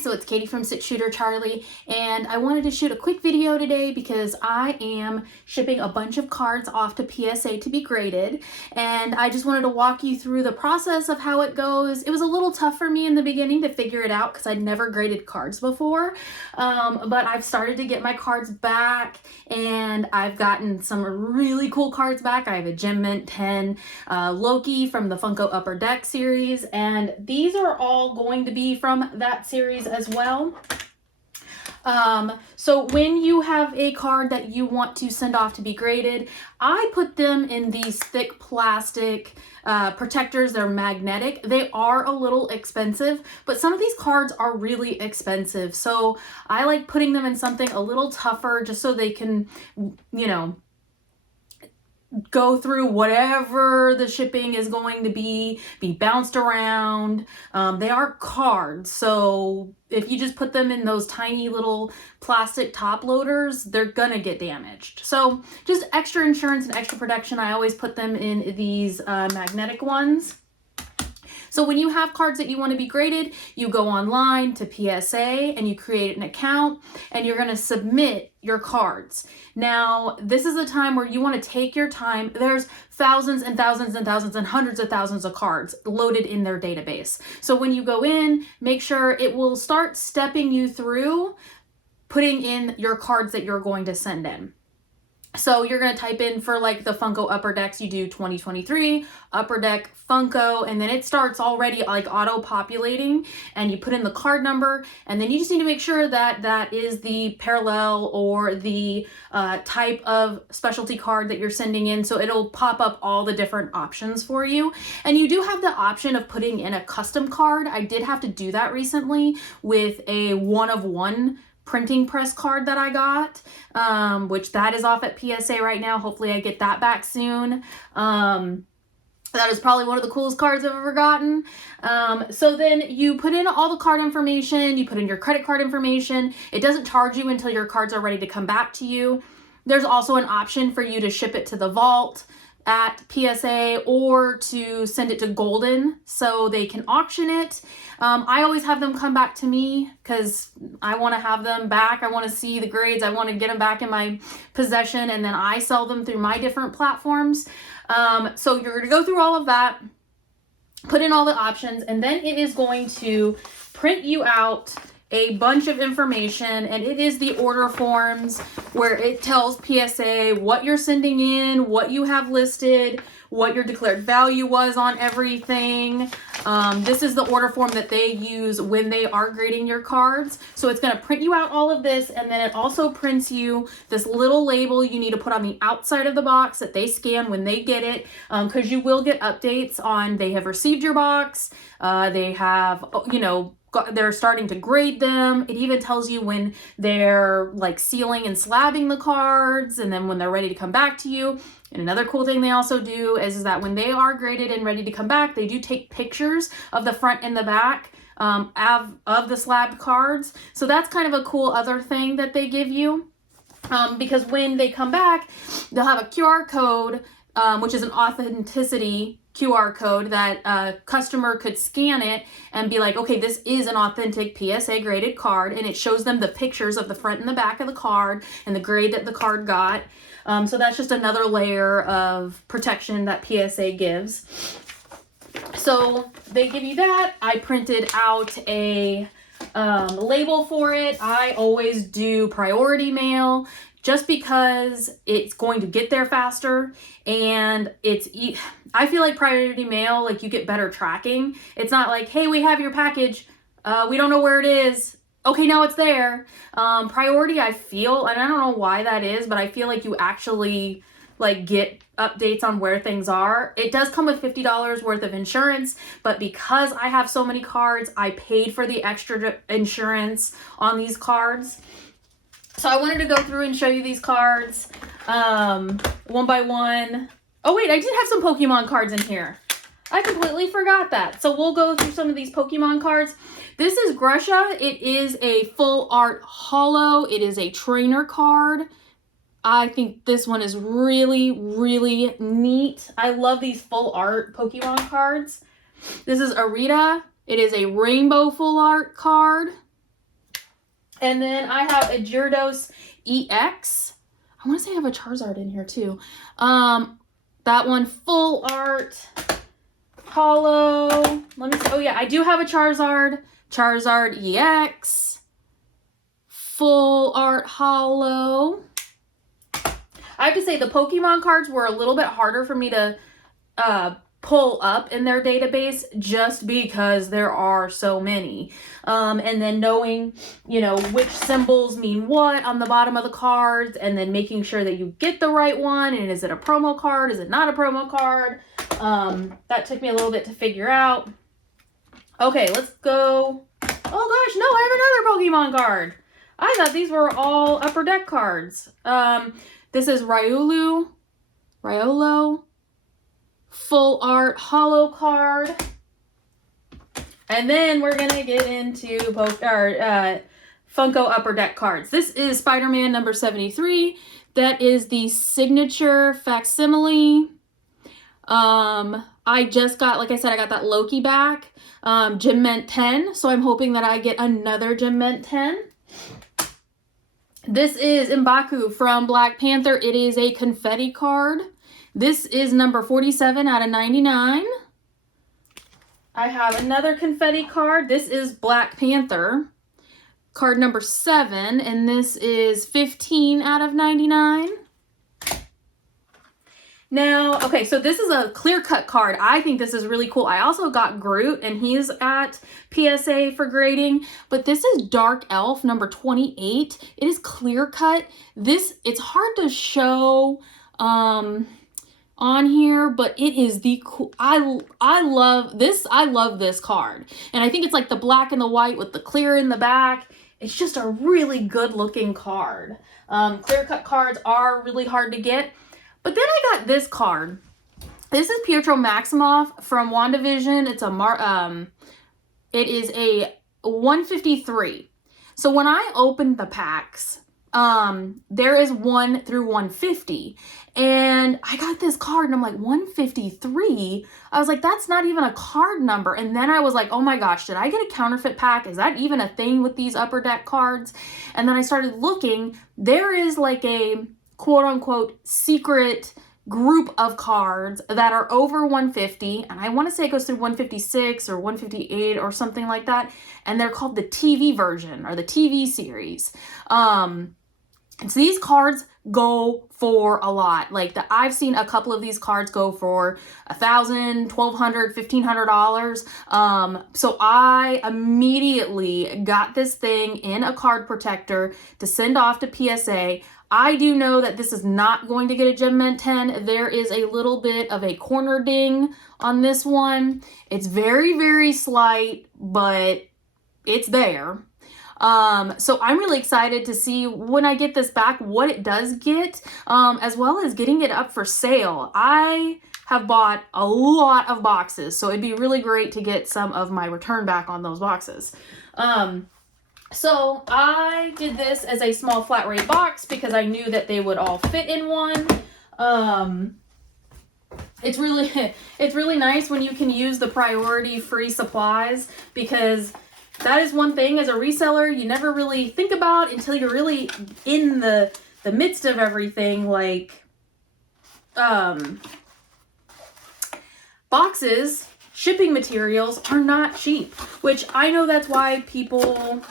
guys, so it's Katie from Six Shooter Charlie, and I wanted to shoot a quick video today because I am shipping a bunch of cards off to PSA to be graded, and I just wanted to walk you through the process of how it goes. It was a little tough for me in the beginning to figure it out because I'd never graded cards before, but I've started to get my cards back, and I've gotten some really cool cards back. I have a Gem Mint 10 Loki from the Funko Upper Deck series, and these are all going to be from that series as well. So when you have a card that you want to send off to be graded, I put them in these thick plastic protectors. They're magnetic. They are a little expensive, but some of these cards are really expensive. So I like putting them in something a little tougher just so they can, you know, go through whatever the shipping is going to be bounced around. They are cards, so if you just put them in those tiny little plastic top loaders, they're gonna get damaged. So just extra insurance and extra protection, I always put them in these magnetic ones. So when you have cards that you want to be graded, you go online to PSA and you create an account and you're going to submit your cards. Now, this is a time where you want to take your time. There's thousands and thousands and thousands and hundreds of thousands of cards loaded in their database. So when you go in, make sure it will start stepping you through putting in your cards that you're going to send in. So you're going to type in for like the Funko Upper Decks, you do 2023 Upper Deck Funko, and then it starts already like auto-populating, and you put in the card number, and then you just need to make sure that that is the parallel or the type of specialty card that you're sending in, so it'll pop up all the different options for you. And you do have the option of putting in a custom card. I did have to do that recently with a one-of-one printing press card that I got, which that is off at PSA right now. Hopefully I get that back soon. That is probably one of the coolest cards I've ever gotten. So then you put in all the card information, you put in your credit card information. It doesn't charge you until your cards are ready to come back to you. There's also an option for you to ship it to the vault at PSA or to send it to Golden so they can auction it. I always have them come back to me because I want to have them back. I want to see the grades. I want to get them back in my possession, and then I sell them through my different platforms. So you're going to go through all of that, put in all the options, and then it is going to print you out a bunch of information, and it is the order forms where it tells PSA what you're sending in, what you have listed, what your declared value was on everything. This is the order form that they use when they are grading your cards. So it's going to print you out all of this, and then it also prints you this little label you need to put on the outside of the box that they scan when they get it, because you will get updates on they have received your box, they have, you know, they're starting to grade them. It even tells you when they're like sealing and slabbing the cards, and then when they're ready to come back to you. And another cool thing they also do is that when they are graded and ready to come back, they do take pictures of the front and the back of the slabbed cards. So that's kind of a cool other thing that they give you, because when they come back, they'll have a QR code, which is an authenticity QR code that a customer could scan it and be like, okay, this is an authentic PSA graded card, and it shows them the pictures of the front and the back of the card and the grade that the card got. So that's just another layer of protection that PSA gives. So they give you that. I printed out a label for it. I always do priority mail, just because it's going to get there faster, and I feel like priority mail, like you get better tracking. It's not like, hey, we have your package, we don't know where it is, okay, now it's there. Priority, I feel, and I don't know why that is, but I feel like you actually like get updates on where things are. It does come with $50 worth of insurance, but because I have so many cards, I paid for the extra insurance on these cards. So I wanted to go through and show you these cards one by one. Oh wait, I did have some Pokemon cards in here. I completely forgot that. So we'll go through some of these Pokemon cards. This is Grusha. It is a full art holo. It is a trainer card. I think this one is really, really neat. I love these full art Pokemon cards. This is Arita. It is a rainbow full art card. And then I have a Gyarados EX. I want to say I have a Charizard in here too. That one full art, holo. Let me see. Oh yeah, I do have a Charizard EX, full art holo. I have to say the Pokemon cards were a little bit harder for me to pull up in their database just because there are so many. And then knowing, you know, which symbols mean what on the bottom of the cards, and then making sure that you get the right one. And is it a promo card? Is it not a promo card? That took me a little bit to figure out. Okay, let's go. Oh gosh, no, I have another Pokemon card. I thought these were all upper deck cards. This is Riolu, full art holo card. And then we're gonna get into Funko upper deck cards. This is Spider-Man number 73. That is the signature facsimile. I just got, like I said, I got that Loki back. Gem Mint 10. So I'm hoping that I get another Gem Mint 10. This is M'Baku from Black Panther. It is a confetti card. This is number 47 out of 99. I have another confetti card. This is Black Panther. Card number 7, and this is 15 out of 99. Now, okay, so this is a clear-cut card. I think this is really cool. I also got Groot, and he's at PSA for grading. But this is Dark Elf, number 28. It is clear-cut. It's hard to show on here, but it is the cool. I love this. I love this card. And I think it's like the black and the white with the clear in the back. It's just a really good-looking card. Clear-cut cards are really hard to get. But then I got this card. This is Pietro Maximoff from WandaVision. It is a 153. So when I opened the packs, there is 1 through 150. And I got this card and I'm like, 153? I was like, that's not even a card number. And then I was like, oh my gosh, did I get a counterfeit pack? Is that even a thing with these upper deck cards? And then I started looking. There is like a quote unquote secret group of cards that are over 150, and I want to say it goes through 156 or 158 or something like that, and they're called the TV version or the TV series. And so these cards go for a lot. Like I've seen a couple of these cards go for $1,000, $1,200, $1,500. So I immediately got this thing in a card protector to send off to PSA. I do know that this is not going to get a Gem Mint 10. There is a little bit of a corner ding on this one. It's very, very slight, but it's there. So I'm really excited to see when I get this back what it does get, as well as getting it up for sale. I have bought a lot of boxes, so it'd be really great to get some of my return back on those boxes. So I did this as a small flat rate box because I knew that they would all fit in one. It's really nice when you can use the priority free supplies, because that is one thing as a reseller you never really think about until you're really in the midst of everything. Like boxes, shipping materials are not cheap, which I know that's why people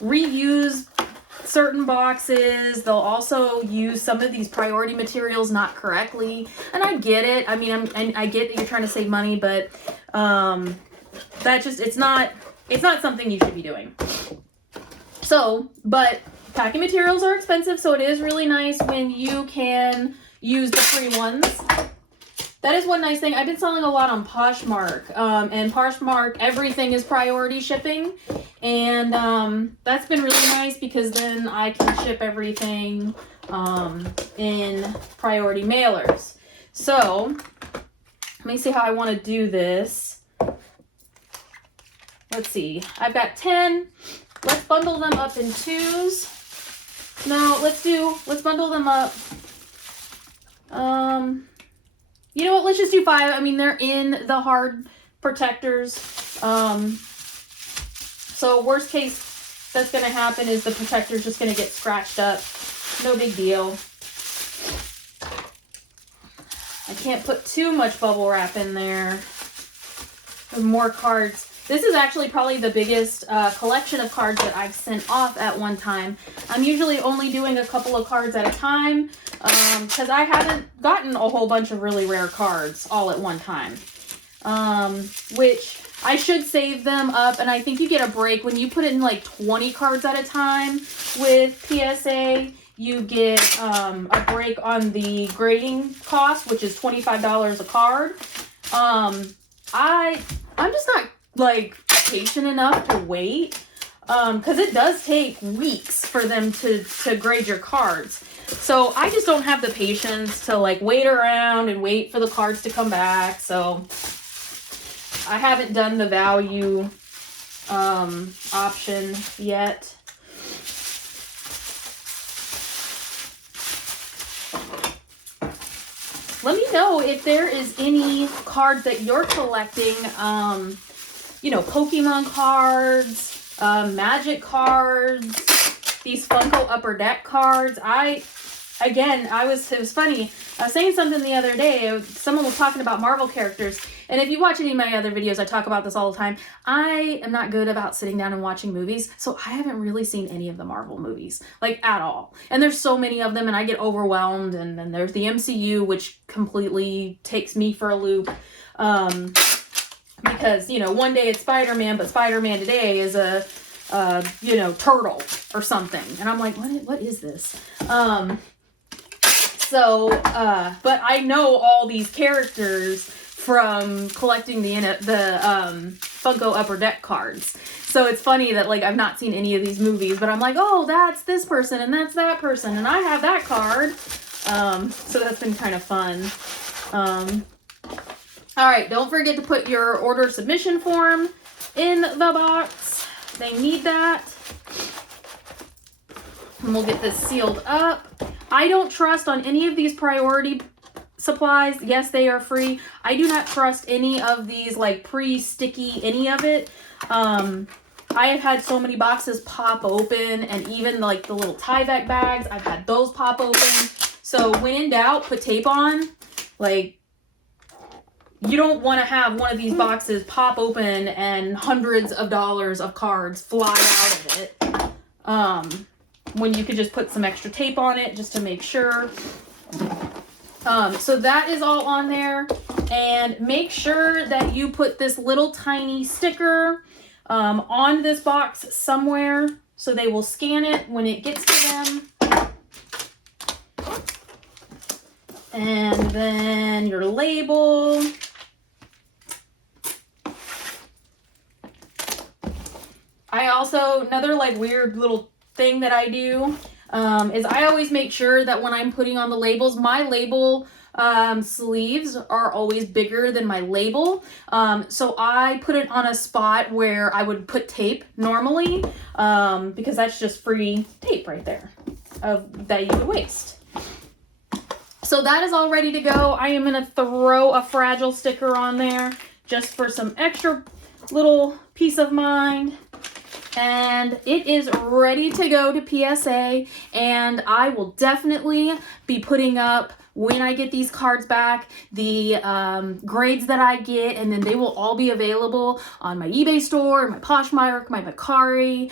reuse certain boxes. They'll also use some of these priority materials not correctly, and I get it. I mean, I get that you're trying to save money, but it's not something you should be doing. So, but packing materials are expensive, so it is really nice when you can use the free ones. That is one nice thing. I've been selling a lot on Poshmark, and Poshmark, everything is priority shipping, and that's been really nice because then I can ship everything in priority mailers. So let me see how I want to do this. Let's see. I've got 10. Let's bundle them up in 2s. No, let's bundle them up. You know what? Let's just do 5. I mean, they're in the hard protectors. So worst case that's going to happen is the protector's just going to get scratched up. No big deal. I can't put too much bubble wrap in there. There's more cards. This is actually probably the biggest collection of cards that I've sent off at one time. I'm usually only doing a couple of cards at a time because I haven't gotten a whole bunch of really rare cards all at one time. Which I should save them up, and I think you get a break when you put in like 20 cards at a time with PSA. You get a break on the grading cost, which is $25 a card. I'm just not like patient enough to wait because it does take weeks for them to grade your cards. So I just don't have the patience to like wait around and wait for the cards to come back. So I haven't done the value option yet. Let me know if there is any cards that you're collecting, you know, Pokemon cards, Magic cards, these Funko Upper Deck cards. It was funny. I was saying something the other day. Someone was talking about Marvel characters. And if you watch any of my other videos, I talk about this all the time. I am not good about sitting down and watching movies. So I haven't really seen any of the Marvel movies, like at all. And there's so many of them and I get overwhelmed. And then there's the MCU, which completely takes me for a loop. Because, you know, one day it's Spider-Man, but Spider-Man today is a you know, turtle or something. And I'm like, what is this? But I know all these characters from collecting the Funko Upper Deck cards. So it's funny that like I've not seen any of these movies, but I'm like, oh, that's this person and that's that person and I have that card. So that's been kind of fun. All right, don't forget to put your order submission form in the box. They need that. And we'll get this sealed up. I don't trust on any of these priority supplies. Yes, they are free. I do not trust any of these like pre-sticky any of it. I have had so many boxes pop open, and even like the little Tyvek bags, I've had those pop open. So when in doubt, put tape on. Like, you don't want to have one of these boxes pop open and hundreds of dollars of cards fly out of it. When you could just put some extra tape on it just to make sure. So that is all on there. And make sure that you put this little tiny sticker on this box somewhere so they will scan it when it gets to them. And then your label. I also, another like weird little thing that I do is I always make sure that when I'm putting on the labels, my label sleeves are always bigger than my label. So I put it on a spot where I would put tape normally because that's just free tape right there that you could waste. So that is all ready to go. I am going to throw a fragile sticker on there just for some extra little peace of mind. And it is ready to go to PSA, and I will definitely be putting up, when I get these cards back, the grades that I get, and then they will all be available on my eBay store, my Poshmark, my Mercari.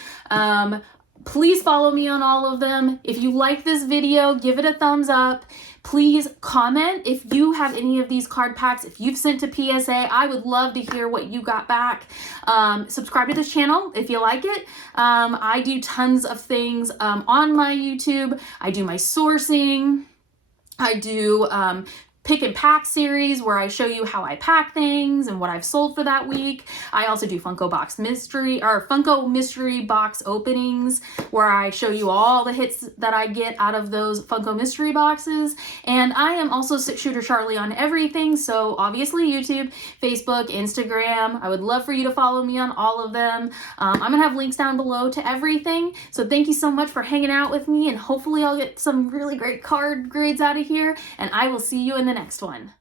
Please follow me on all of them. If you like this video, give it a thumbs up. Please comment if you have any of these card packs. If you've sent to PSA, I would love to hear what you got back. Subscribe to this channel if you like it. I do tons of things on my YouTube. I do my sourcing. I do pick and pack series where I show you how I pack things and what I've sold for that week. I also do Funko mystery box openings where I show you all the hits that I get out of those Funko mystery boxes. And I am also Six Shooter Charlie on everything. So obviously YouTube, Facebook, Instagram. I would love for you to follow me on all of them. I'm gonna have links down below to everything. So thank you so much for hanging out with me, and hopefully I'll get some really great card grades out of here, and I will see you in the next one.